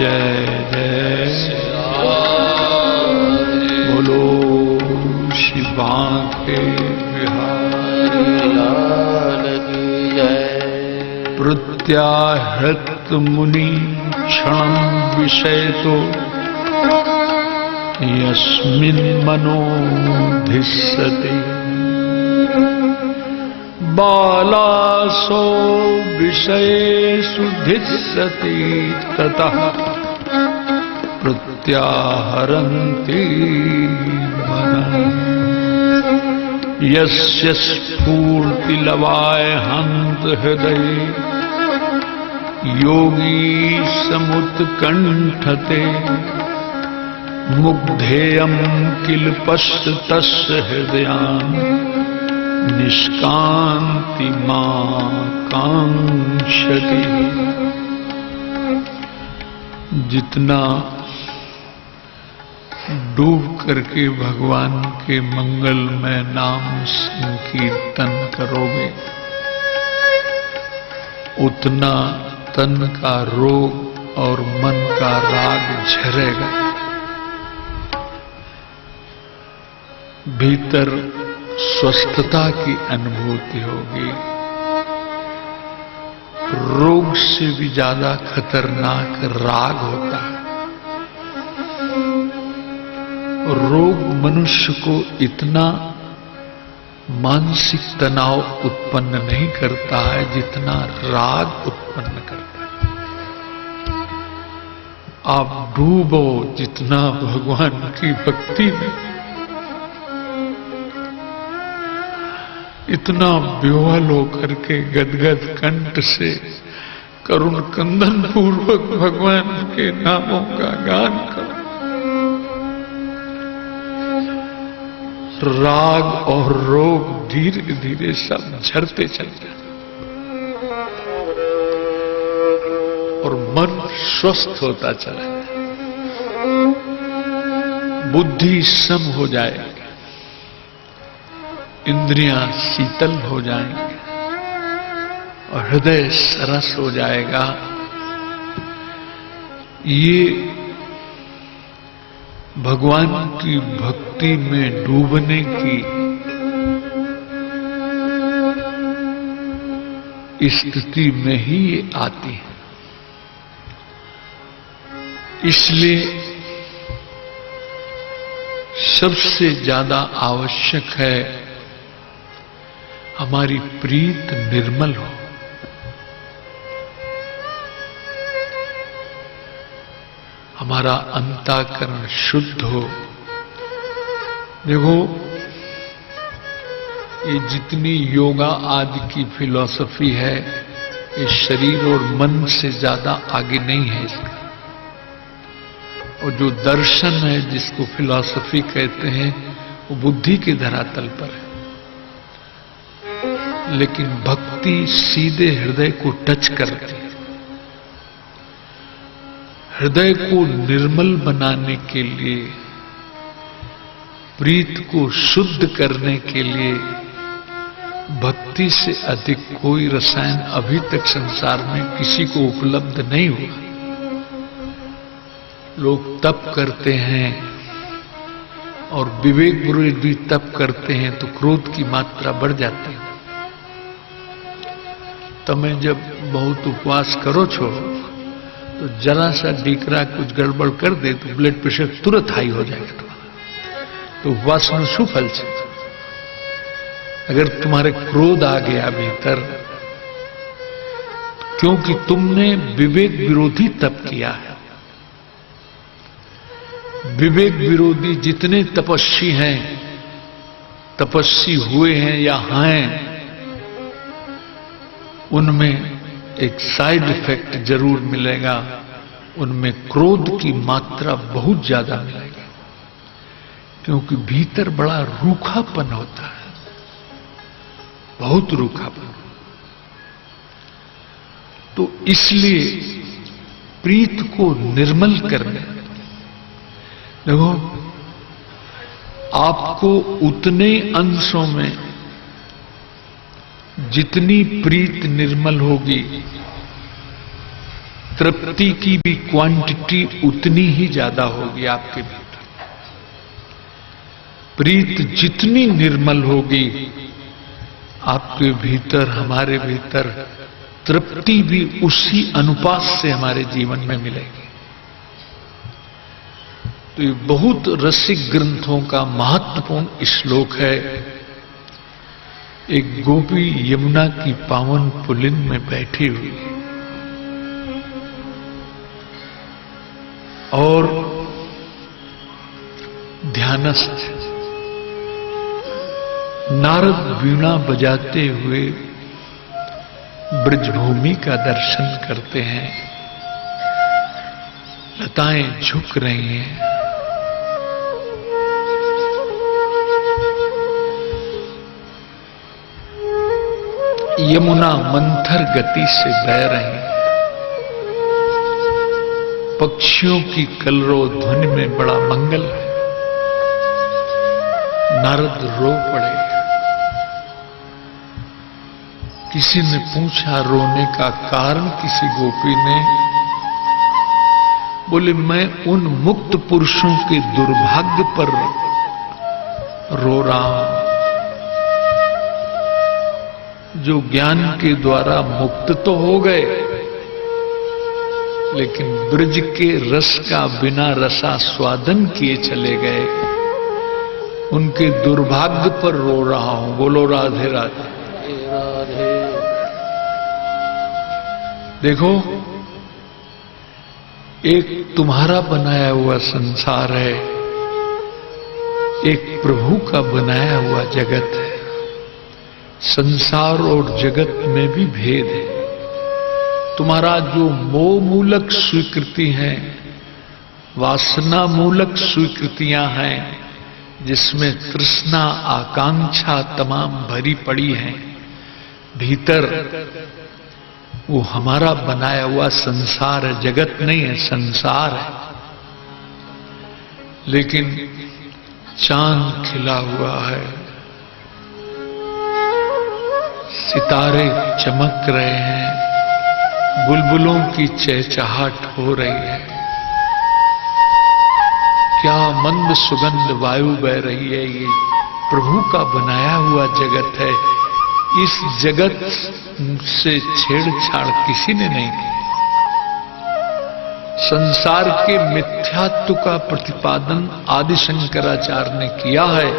जय जय बोलो श्री बांके बिहारी लाल की जय। प्रत्याहृत मुनि क्षण विषय तो यस्मिन् मनो धिष्यते बालासो विषयेषु धिष्यति ततः प्रत्याहरन्ति मनः। यस्य स्फूर्तिलवाय हन्त हृदये योगी समुत्कण्ठते मुग्धेयं किल पश्यतस्य हृदयान् निष्कांति मां कांक्षति। जितना डूब करके भगवान के मंगलमय नाम संकीर्तन करोगे उतना तन का रोग और मन का राग झरेगा। भीतर स्वस्थता की अनुभूति होगी। रोग से भी ज्यादा खतरनाक राग होता है। रोग मनुष्य को इतना मानसिक तनाव उत्पन्न नहीं करता है जितना राग उत्पन्न करता है। आप डूबो जितना भगवान की भक्ति में, इतना विह्वल होकर के गदगद कंठ से करुण कंदन पूर्वक भगवान के नामों का गान करो। राग और रोग धीरे धीरे सब झरते चलते और मन स्वस्थ होता चला, बुद्धि सम हो जाएगी, इंद्रियां शीतल हो जाएंगी और हृदय सरस हो जाएगा। ये भगवान की भक्ति में डूबने की स्थिति में ही ये आती है। इसलिए सबसे ज्यादा आवश्यक है हमारी प्रीत निर्मल हो। हमारा अंतःकरण शुद्ध हो। देखो, ये जितनी योगा आदि की फिलॉसफी है ये शरीर और मन से ज्यादा आगे नहीं है इसका। और जो दर्शन है जिसको फिलॉसफी कहते हैं वो बुद्धि के धरातल पर है। लेकिन भक्ति सीधे हृदय को टच करती है। हृदय को निर्मल बनाने के लिए, प्रीत को शुद्ध करने के लिए भक्ति से अधिक कोई रसायन अभी तक संसार में किसी को उपलब्ध नहीं हुआ। लोग तप करते हैं और विवेक विरोधी तप करते हैं तो क्रोध की मात्रा बढ़ जाती है। તમે जब बहुत उपवास करो छो तो जरा सा डीकरा कुछ गड़बड़ कर दे तो ब्लड प्रेशर तुरंत हाई हो जाएगा तुम्हारा। तो उपवास में शू फल है? अगर तुम्हारे क्रोध आ गया भीतर क्योंकि तुमने विवेक विरोधी तप किया है। विवेक विरोधी जितने तपस्वी हैं, तपस्वी हुए हैं या हैं, उनमें एक साइड इफेक्ट जरूर मिलेगा। उनमें क्रोध की मात्रा बहुत ज्यादा मिलेगी क्योंकि भीतर बड़ा रूखापन होता है, बहुत रूखापन। तो इसलिए प्रीत को निर्मल करने, देखो आपको उतने अंशों में जितनी प्रीत निर्मल होगी तृप्ति की भी क्वांटिटी उतनी ही ज्यादा होगी आपके भीतर। प्रीत जितनी निर्मल होगी आपके भीतर, हमारे भीतर तृप्ति भी उसी अनुपात से हमारे जीवन में मिलेगी। तो ये बहुत रसिक ग्रंथों का महत्वपूर्ण श्लोक है। एक गोपी यमुना की पावन पुलिन में बैठी हुई और ध्यानस्थ नारद वीणा बजाते हुए ब्रजभूमि का दर्शन करते हैं। लताएं झुक रही हैं, यमुना मंथर गति से बह रही है। पक्षियों की कलरव ध्वनि में बड़ा मंगल है। नारद रो पड़े। किसी ने पूछा रोने का कारण, किसी गोपी ने, बोले मैं उन मुक्त पुरुषों के दुर्भाग्य पर रो रहा हूं जो ज्ञान के द्वारा मुक्त तो हो गए लेकिन ब्रज के रस का बिना रसास्वादन किए चले गए। उनके दुर्भाग्य पर रो रहा हूं। बोलो राधे राधे। देखो, एक तुम्हारा बनाया हुआ संसार है, एक प्रभु का बनाया हुआ जगत है। संसार और जगत में भी भेद है। तुम्हारा जो मोह मूलक स्वीकृति है, वासना मूलक स्वीकृतियां हैं, जिसमें तृष्णा आकांक्षा तमाम भरी पड़ी है भीतर, वो हमारा बनाया हुआ संसार है। जगत नहीं है, संसार है। लेकिन चांद खिला हुआ है, सितारे चमक रहे हैं, बुलबुलों की चहचहाट हो रही है, क्या मंद सुगंध वायु बह रही है। ये प्रभु का बनाया हुआ जगत है। इस जगत से छेड़छाड़ किसी ने नहीं की। संसार के मिथ्यात्व का प्रतिपादन आदि शंकराचार्य ने किया है।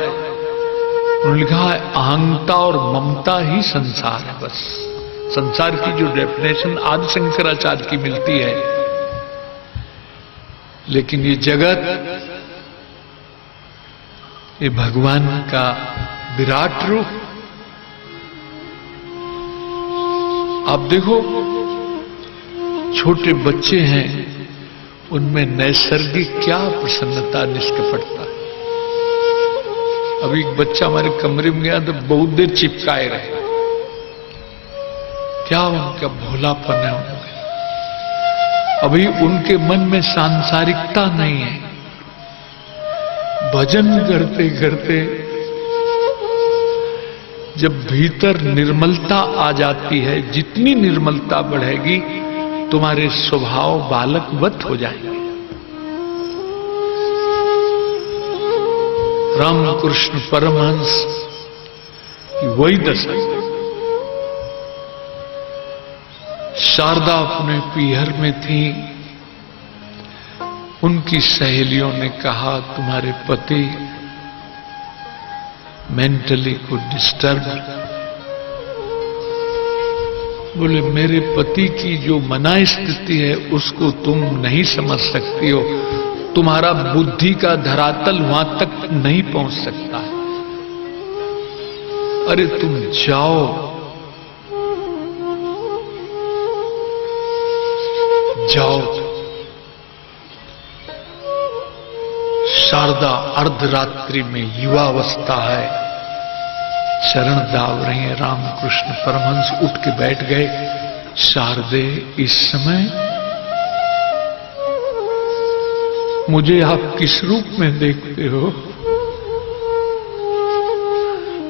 उन्होंने लिखा है अहंता और ममता ही संसार है। बस संसार की जो डेफिनेशन आदि शंकराचार्य की मिलती है। लेकिन ये जगत, ये भगवान का विराट रूप। आप देखो, छोटे बच्चे हैं, उनमें नैसर्गिक क्या प्रसन्नता निष्कपटता है। अभी एक बच्चा हमारे कमरे में गया तो बहुत देर चिपकाए रहे। क्या उनका भोलापन है उनमें। अभी उनके मन में सांसारिकता नहीं है। भजन करते करते जब भीतर निर्मलता आ जाती है, जितनी निर्मलता बढ़ेगी तुम्हारे स्वभाव बालकवत हो जाएंगे। रामकृष्ण परमहंस की वही दशा। शारदा अपने पीहर में थी। उनकी सहेलियों ने कहा तुम्हारे पति मेंटली को डिस्टर्ब। बोले मेरे पति की जो मना स्थिति है उसको तुम नहीं समझ सकती हो। तुम्हारा बुद्धि का धरातल वहां तक नहीं पहुंच सकता है। अरे तुम जाओ, जाओ। शारदा अर्धरात्रि में युवावस्था है, चरण दाव रही है। रामकृष्ण परमहंस उठ के बैठ गए। शारदे, इस समय मुझे आप किस रूप में देखते हो?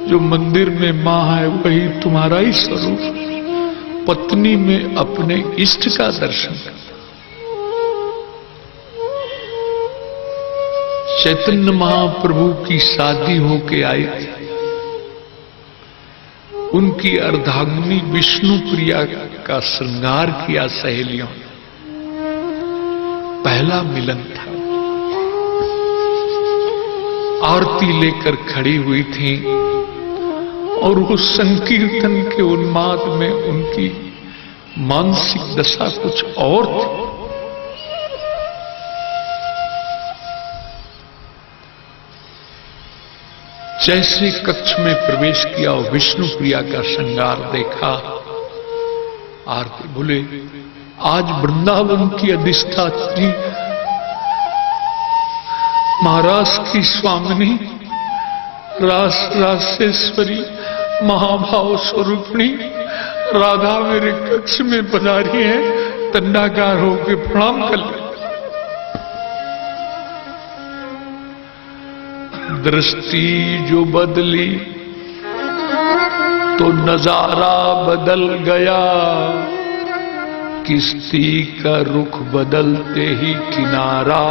जो मंदिर में मां है वही तुम्हारा ही स्वरूप। पत्नी में अपने इष्ट का दर्शन करता। चैतन्य महाप्रभु की शादी होके आई थी। उनकी अर्धांगिनी विष्णु प्रिया का श्रृंगार किया सहेलियों ने। पहला मिलन था। आरती लेकर खड़ी हुई थी और उस संकीर्तन के उन्माद में उनकी मानसिक दशा कुछ और थी। जैसे कक्ष में प्रवेश किया और विष्णु प्रिया का श्रृंगार देखा, आरती बोले, आज वृंदावन की अधिष्ठात्री महाराष्ट्र की स्वामिनी रास रासेश्वरी महाभाव स्वरूपिणी राधा मेरे कक्ष में पधारी है, दंडाकार होकर प्रणाम कर ले। दृष्टि जो बदली तो नजारा बदल गया, किश्ती का रुख बदलते ही किनारा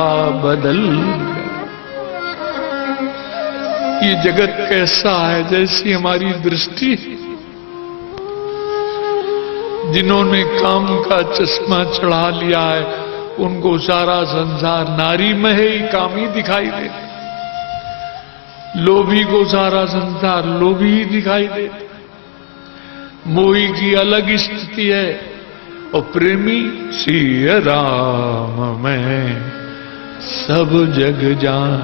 बदल गया। ये जगत कैसा है, जैसी हमारी दृष्टि। जिन्होंने काम का चश्मा चढ़ा लिया है, उनको सारा संसार नारी में ही कामी दिखाई देता। लोभी को सारा संसार लोभी ही दिखाई देता। मोही की अलग स्थिति है और प्रेमी सिया राम में सब जग जान,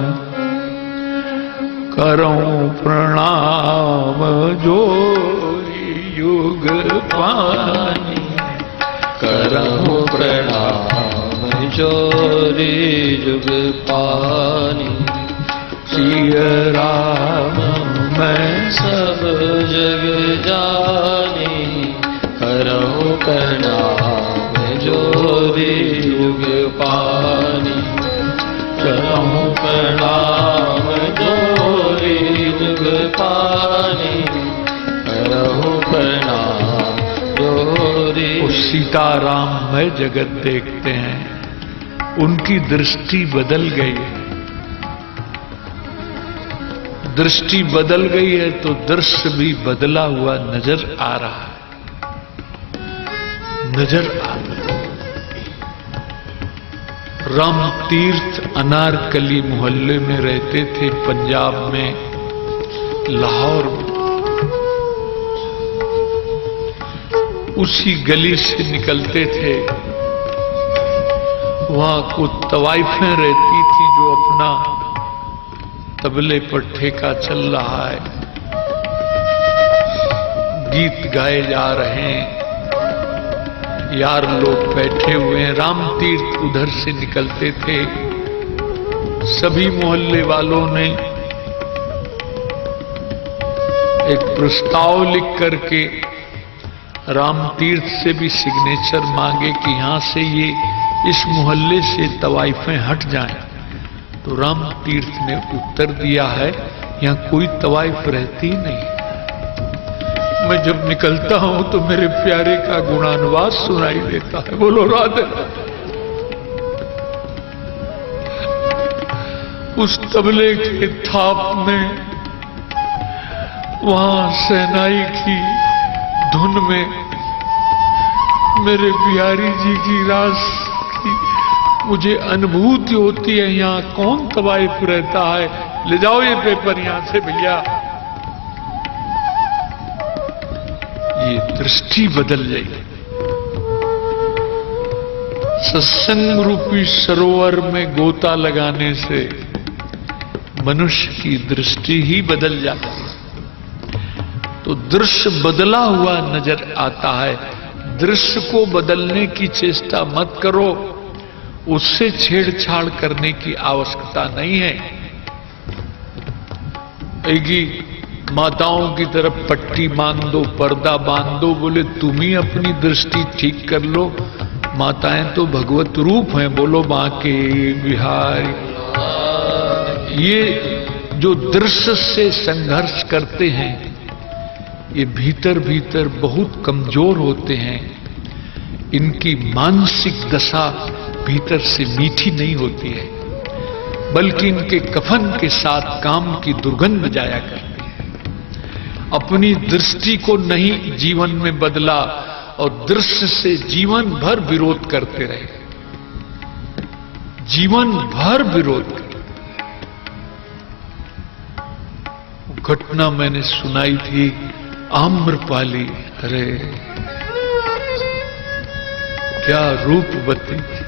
करऊं प्रणाम जोरी युग पानी, करऊं प्रणाम जोरी युग पानी। सिया राम मैं सब जग जानी, करऊं प्रणाम जोरी युग पानी। करऊं प्रणाम जोरी युग पानी, करऊं प्रणाम जोरी। सीताराम में जगत देखते हैं, उनकी दृष्टि बदल गई है। दृष्टि बदल गई है तो दृश्य भी बदला हुआ नजर आ रहा है, नजर आ रहा है। राम तीर्थ अनारकली मोहल्ले में रहते थे, पंजाब में, लाहौर में। उसी गली से निकलते थे, वहां कुछ तवाइफें रहती थी जो अपना तबले पर ठेका चल रहा है, गीत गाए जा रहे हैं, यार लोग बैठे हुए हैं। राम तीर्थ उधर से निकलते थे। सभी मोहल्ले वालों ने एक प्रस्ताव लिख करके राम तीर्थ से भी सिग्नेचर मांगे कि यहां से ये इस मोहल्ले से तवाइफें हट जाएं। तो राम तीर्थ ने उत्तर दिया है, यहां कोई तवाइफ रहती नहीं। मैं जब निकलता हूं तो मेरे प्यारे का गुणानुवाद सुनाई देता है। बोलो राधे। उस तबले के थाप में, वहां सहनाई की धुन में मेरे बिहारी जी की रास की मुझे अनुभूति होती है। यहां कौन तवाइफ रहता है, ले जाओ ये पेपर यहां से भैया। ये दृष्टि बदल जाएगी। सत्संग रूपी सरोवर में गोता लगाने से मनुष्य की दृष्टि ही बदल जाती है। तो दृश्य बदला हुआ नजर आता है। दृश्य को बदलने की चेष्टा मत करो, उससे छेड़छाड़ करने की आवश्यकता नहीं है। एगी माताओं की तरफ पट्टी बांध दो, पर्दा बांध दो, बोले तुम ही अपनी दृष्टि ठीक कर लो। माताएं तो भगवत रूप हैं। बोलो बांके बिहारी। ये जो दृश्य से संघर्ष करते हैं, ये भीतर भीतर बहुत कमजोर होते हैं। इनकी मानसिक दशा भीतर से मीठी नहीं होती है। बल्कि इनके कफन के साथ काम की दुर्गंध जाया करती है। अपनी दृष्टि को नहीं जीवन में बदला और दृश्य से जीवन भर विरोध करते रहे, जीवन भर विरोध कर। घटना मैंने सुनाई थी आम्रपाली, अरे क्या रूपवती थी।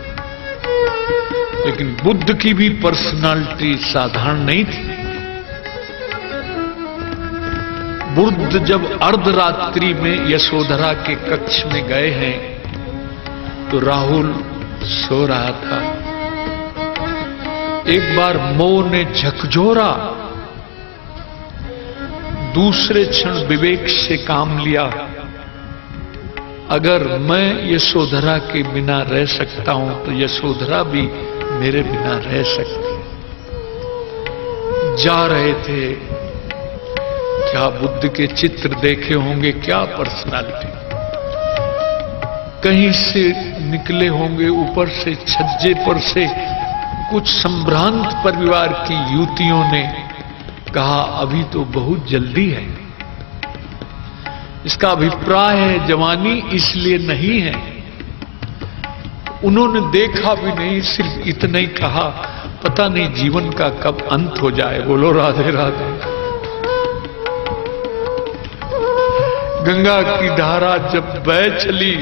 लेकिन बुद्ध की भी पर्सनालिटी साधारण नहीं थी। बुद्ध जब अर्धरात्रि में यशोधरा के कक्ष में गए हैं तो राहुल सो रहा था। एक बार मोह ने झकझोरा, दूसरे क्षण विवेक से काम लिया। अगर मैं यशोधरा के बिना रह सकता हूं तो यशोधरा भी मेरे बिना रह सकती। जा रहे थे, क्या बुद्ध के चित्र देखे होंगे, क्या पर्सनालिटी। कहीं से निकले होंगे, ऊपर से छज्जे पर से कुछ संभ्रांत परिवार की युवतियों ने कहा अभी तो बहुत जल्दी है। इसका अभिप्राय है जवानी इसलिए नहीं है। उन्होंने देखा भी नहीं, सिर्फ इतना ही कहा पता नहीं जीवन का कब अंत हो जाए। बोलो राधे राधे। गंगा की धारा जब बह चली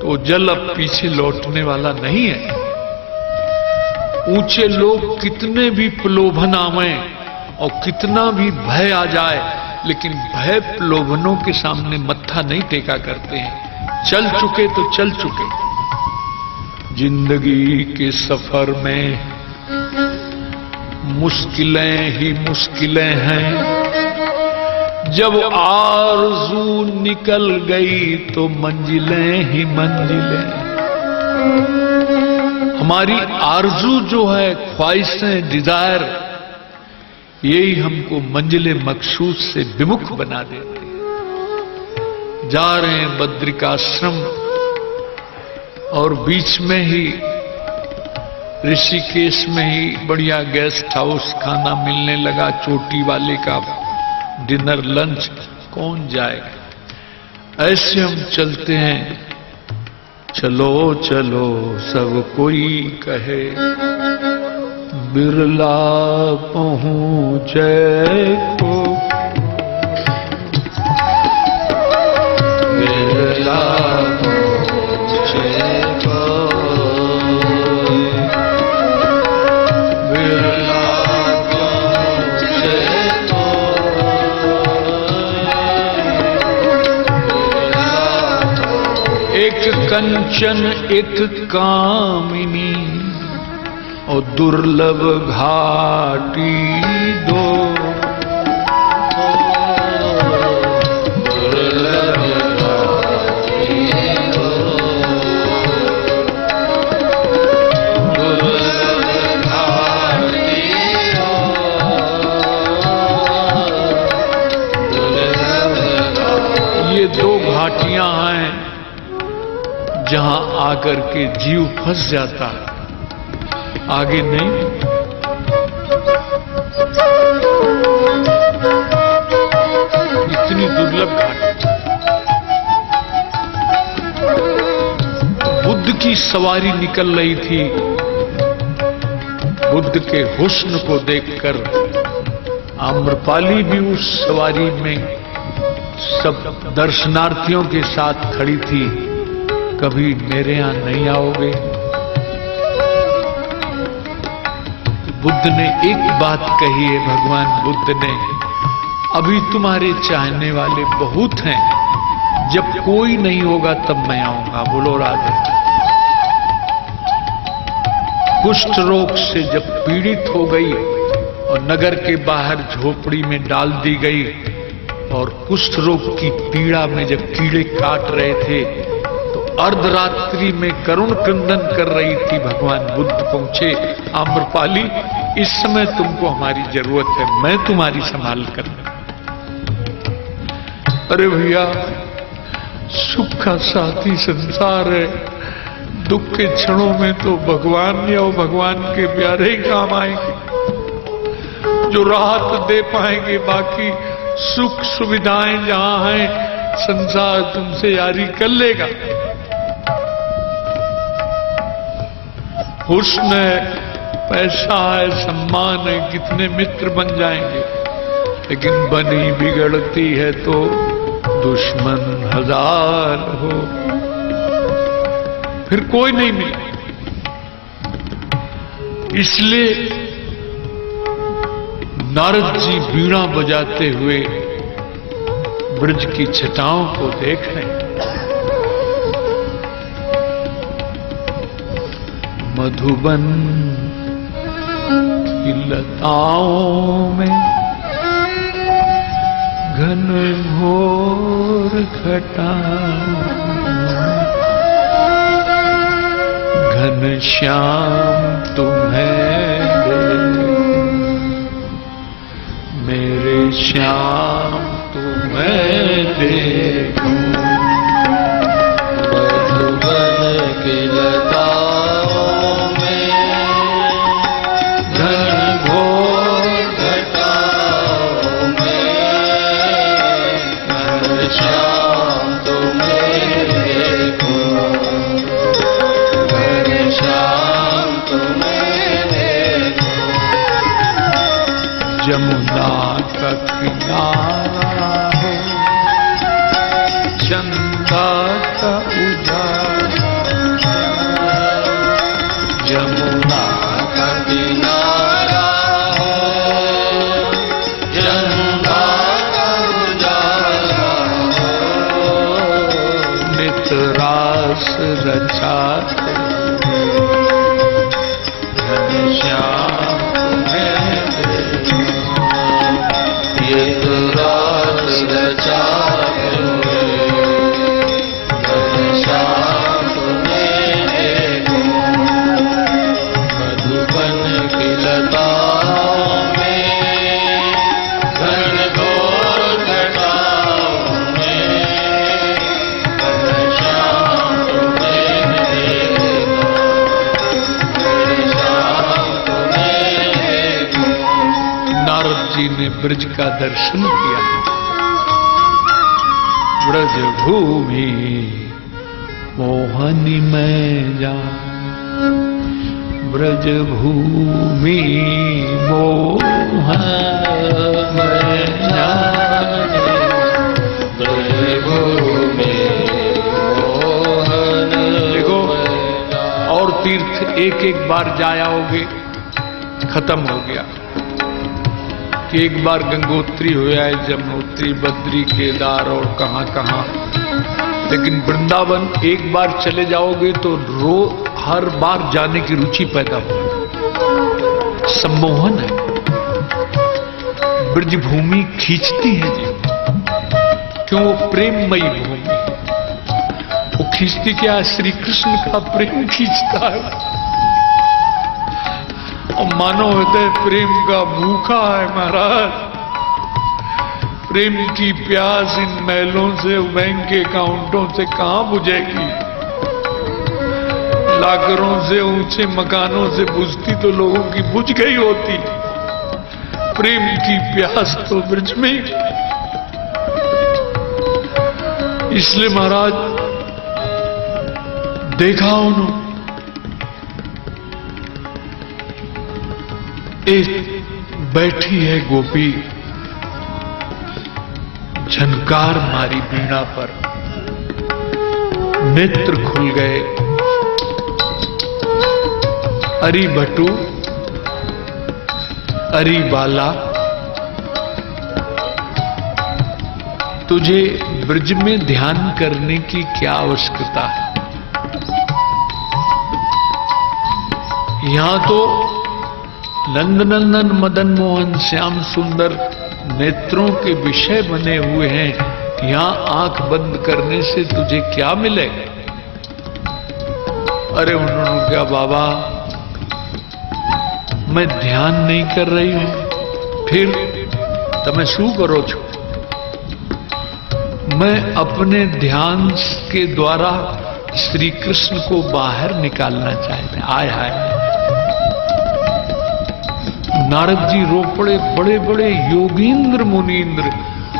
तो जल अब पीछे लौटने वाला नहीं है। ऊंचे लोग कितने भी प्रलोभन आवे और कितना भी भय आ जाए, लेकिन भय प्रलोभनों के सामने मत्था नहीं टेका करते हैं। चल चुके तो चल चुके। जिंदगी के सफर में मुश्किलें ही मुश्किलें हैं। जब आरज़ू निकल गई तो मंजिलें ही मंजिलें। हमारी आरज़ू जो है, ख्वाहिशें, डिजायर, यही हमको मंजिले मकसूद से विमुख बना देते। जा रहे हैं बद्रिकाश्रम और बीच में ही ऋषिकेश में ही बढ़िया गेस्ट हाउस खाना मिलने लगा, चोटी वाले का डिनर लंच, कौन जाएगा। ऐसे हम चलते हैं, चलो चलो सब कोई कहे, बिरला पहुंचे को, बिरला पहुंचे को, बिरला पहुंचे को, एक कंचन एक कामिनी और दुर्लभ घाटी दो, दुर्लभ घाटी दो, दुर्लभ घाटी दो, दुर्लभ घाटी। ये दो घाटियां हैं जहां आकर के जीव फंस जाता है, आगे नहीं। इतनी दुर्लभ घाटी। बुद्ध की सवारी निकल रही थी। बुद्ध के हुस्न को देखकर आम्रपाली भी उस सवारी में सब दर्शनार्थियों के साथ खड़ी थी। कभी मेरे यहां नहीं आओगे? बुद्ध ने एक बात कही है, भगवान बुद्ध ने, अभी तुम्हारे चाहने वाले बहुत हैं, जब कोई नहीं होगा तब मैं आऊंगा। बोलो राधे। कुष्ठ रोग से जब पीड़ित हो गई और नगर के बाहर झोपड़ी में डाल दी गई और कुष्ठ रोग की पीड़ा में जब कीड़े काट रहे थे तो अर्धरात्रि में करुण क्रंदन कर रही थी। भगवान बुद्ध पहुंचे, आम्रपाली इस समय तुमको हमारी जरूरत है, मैं तुम्हारी संभाल कर। अरे भैया, सुख का साथी संसार है, दुख के क्षणों में तो भगवान या भगवान के प्यारे ही काम आएंगे, जो राहत दे पाएंगे। बाकी सुख सुविधाएं जहां हैं, संसार तुमसे यारी कर लेगा। हुस्न है, पैसा है, सम्मान है, कितने मित्र बन जाएंगे, लेकिन बनी बिगड़ती है तो दुश्मन हजार हो, फिर कोई नहीं मिला। इसलिए नारद जी वीणा बजाते हुए ब्रज की छटाओं को देख रहे हैं। मधुबन की लताओं में घन घोर घटा, घन श्याम तुम्हें मेरे श्याम तुम्हें देखूं। मधुबन की लताओं में घन घोर घटाओं में घन श्याम तुम्हें देखूं, घन श्याम तुम्हें देखूं। जमुना का किनारा हो, चंदा का उजाला, जमुना का किनारा हो, चंदा का उजाला हो, नित रास रचाते घनश्याम तुम्हें देखूं। ये तो रास रचाते घनश्याम तुम्हें देखूं। मधुबन की लताओं में घन घोर घटाओं में घनश्याम तुम्हें देखूं, घनश्याम तुम्हें देखूं। नारद जी ने ब्रज का दर्शन किया। ब्रज भूमि मोहनी में जा, ब्रज भूमि मोहन में जा। देखो, और तीर्थ एक एक बार जाओगे खत्म हो गया कि एक बार गंगोत्री हो जाए, जमुनोत्री, बद्री, केदार और कहां कहां, लेकिन वृंदावन एक बार चले जाओगे तो हर बार जाने की रुचि पैदा हो। सम्मोहन है, ब्रज भूमि खींचती है जी, क्यों? वो प्रेममयी भूमि है। वो खींचती क्या है? श्री कृष्ण का प्रेम खींचता है। और मानव हृदय प्रेम का भूखा है महाराज। प्रेम की प्यास इन महलों से, बैंक के अकाउंटों से कहां बुझेगी? लाकरों से, ऊंचे मकानों से बुझती तो लोगों की बुझ गई होती। प्रेम की प्यास तो ब्रज में ही। इसलिए महाराज देखा उन्होंने, एक बैठी है गोपी, झनकार मारी वीणा पर, नेत्र खुल गए। अरी भटू, अरी बाला, तुझे ब्रज में ध्यान करने की क्या आवश्यकता है? यहां तो नंदनंदन, मदन मोहन, श्याम सुंदर नेत्रों के विषय बने हुए हैं। यहां आंख बंद करने से तुझे क्या मिलेगा? अरे उन्होंने क्या, बाबा मैं ध्यान नहीं कर रही हूं। फिर તમે શું કરો છો? मैं अपने ध्यान के द्वारा श्री कृष्ण को बाहर निकालना चाहते। आय हाय, नारद जी रो पड़े। बड़े बड़े योगींद्र मुनींद्र,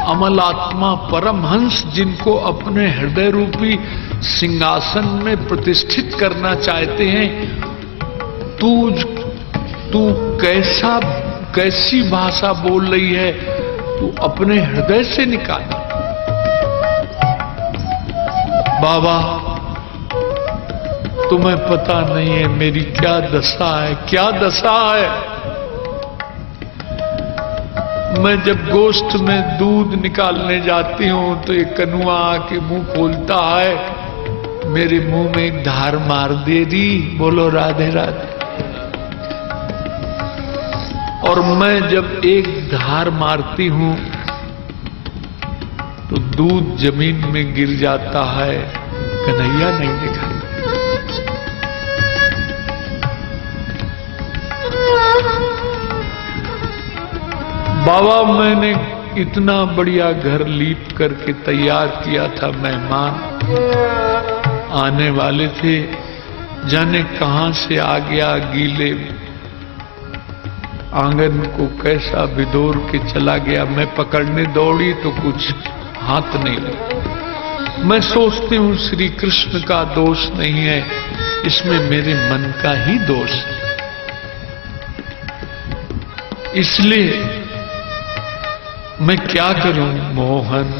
अमल आत्मा परमहंस, जिनको अपने हृदय रूपी सिंहासन में प्रतिष्ठित करना चाहते हैं, तू कैसी भाषा बोल रही है? तू अपने हृदय से निकाल। बाबा, तुम्हें पता नहीं है मेरी क्या दशा है, क्या दशा है। मैं जब गोष्ठ में दूध निकालने जाती हूं तो एक कनुआ आके मुंह खोलता है, मेरे मुंह में एक धार मार दे दी। बोलो राधे राधे। और मैं जब एक धार मारती हूं तो दूध जमीन में गिर जाता है, कन्हैया नहीं दिखा। बाबा, मैंने इतना बढ़िया घर लीप करके तैयार किया था, मेहमान आने वाले थे, जाने कहां से आ गया, गीले आंगन को कैसा भिदोर के चला गया। मैं पकड़ने दौड़ी तो कुछ हाथ नहीं लगा। मैं सोचती हूं श्री कृष्ण का दोष नहीं है, इसमें मेरे मन का ही दोष है। इसलिए मैं क्या करूं मोहन,